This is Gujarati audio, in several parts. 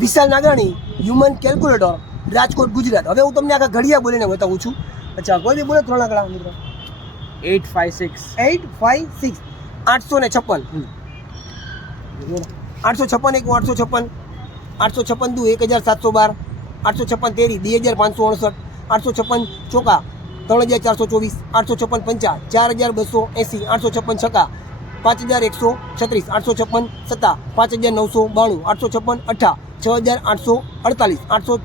વિશાલ નાગાણી હ્યુમન કેલ્ક્યુલેટર રાજકોટ ગુજરાત. હવે હું તમને આખા ઘડિયા બોલીને બતાવું છું. અચ્છા કોઈ બી બોલે 3 આંકડા મિત્રો. 856 856 856 856 એક 856 856 દુ 1712 856 તેરી 2568 856 ચોકા 3424 856 પંચા 4280 856 છક્કા 5136 856 સત્તા 5992 856 અઠ્ઠા 6848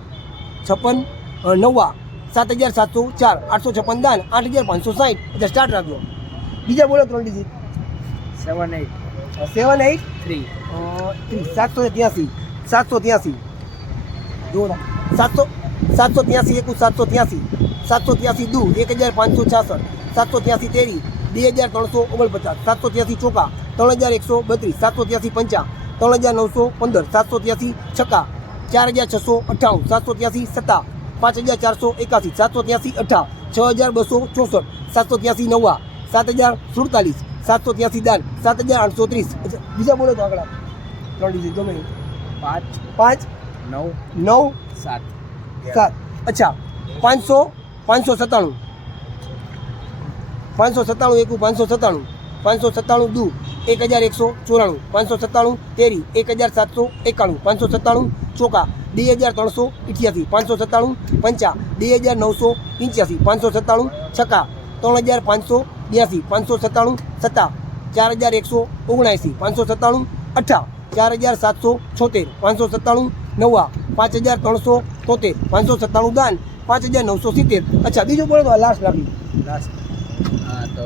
856 નવ્વા 7704 856 દાન 8560. એટલે સ્ટાર્ટ રાખજો. બીજા બોલો 3 ડિજિટ. 783 783 783 જો 783 એકુ 783 783 દુ 1566 783 તેરી 2349 783 ચોકા 3132 783 પંચા 3915 783 છક્કા 4698 783 સત્તા 5481 783 અઠ્ઠા 6264 783 નવ્વા 7047 783 દાન 7830. બીજા બોલો તો આગળ 3 ડિજિટ ગમે 5 9 9 7 7. અચ્છા 500 597 597 એકુ 597 597 દુ 1194 597 તેરી 1791 597 ચોકા 2388 597 પંચા 2985 597 છક્કા 3582 597 સત્તા 4179 597 અઠ્ઠા 4776 597 નવ્વા 5373 597 દાન 5970. અચ્છા બીજું બોલો તો લાસ્ટ રાખી. લાસ્ટ તો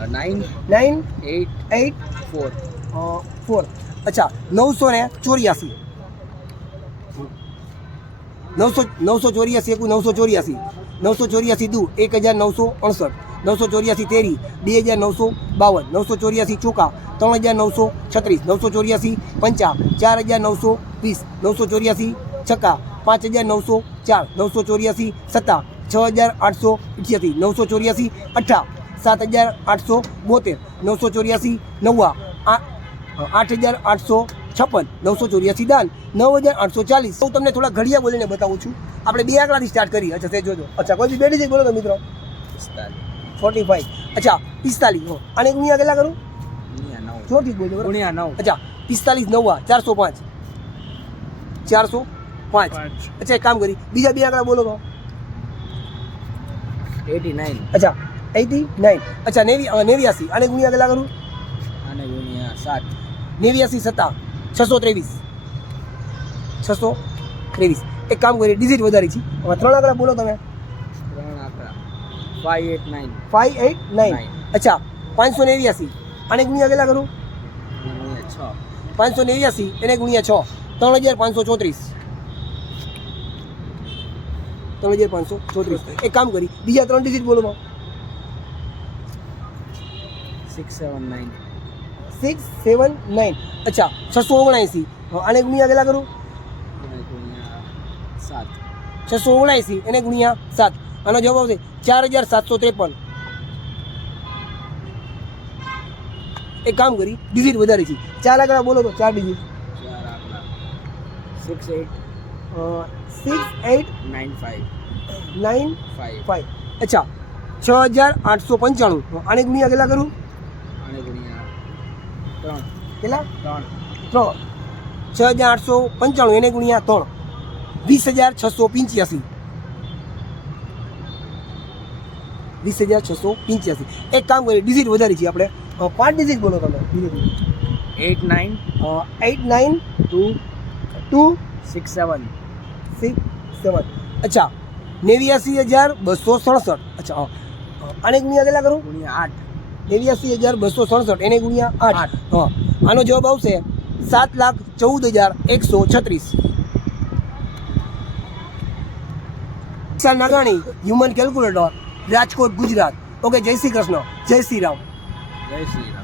9 9 8 8 4 4. અચ્છા 984 984 એકુ 984 984 દુ 1968 984 તેરી 2952 984 ચોકા 3936 984 પંચા 4920 984 છક્કા 5904 984 સત્તા 6888 984 અઠ્ઠા 7872 984 નવ્વા 8856 984 દાન 9840. હું તમને થોડા ઘડિયા બોલીને બતાવું છું. આપણે 2 આંકડાથી સ્ટાર્ટ કરી. અચ્છા તે જોજો. અચ્છા કોઈ બી 2 ડિજિટ બોલો તો મિત્રો. 45. અચ્છા 45. અને ગુણ્યા કેટલા કરું? ચોથી જ બોલજો બરાબર. ગુણ્યા 9 અચ્છા 45 નવ્વા 405 405. અચ્છા એક કામ કરી બીજા 2 આંકડા બોલો તો. 89 અચ્છા 89. અચ્છા 89 અને ગુણ્યા કેટલા કરું? અને ગુણ્યા 7 89 સત્તા 623 623. એક કામ કરી ડિજિટ વધારી છે. હવે 3 આંકડા બોલો તમે. 3 આંકડા 589 589. અચ્છા 589 અને ગુણ્યા કેટલા કરું? ગુણ્યા 589 એને ગુણ્યા 6 3534 3534. એક કામ કરી બીજા 3 ડિજિટ બોલો તો. 6 679 679. અચ્છા 679 અને ગુણ્યા કેટલા કરું? અને ગુણ્યા 7 679 એને ગુણ્યા 7. આનો જવાબ આવશે 4753. એક કામ કરી ડિજિટ વધારે છે. 4 આંકડા બોલો તો 4 ડિજિટ. 4 આંકડા 6895 6895. અચ્છા 6895. આને ગુણ્યા કેટલા કરું? અને ગુણ્યા 3 કેટલા? 3 6895 એને ગુણ્યા 3 20685. 20685. એક કામ કરીએ ડિજિટ વધારી છે આપણે 5 ડિજિટ બોલો તમે. 89 89 2 67 6 7. અચ્છા 89267. અચ્છા આને ગુણ્યા કેટલા કરું? ગુણ્યા 89267 એને ગુણ્યા 8. હા આનો જવાબ આવશે 7,14,136. Vishal Nagani human calculator Rajkot Gujarat. Okay જય શ્રી કૃષ્ણ જય શ્રી રામ. જય શ્રી રામ.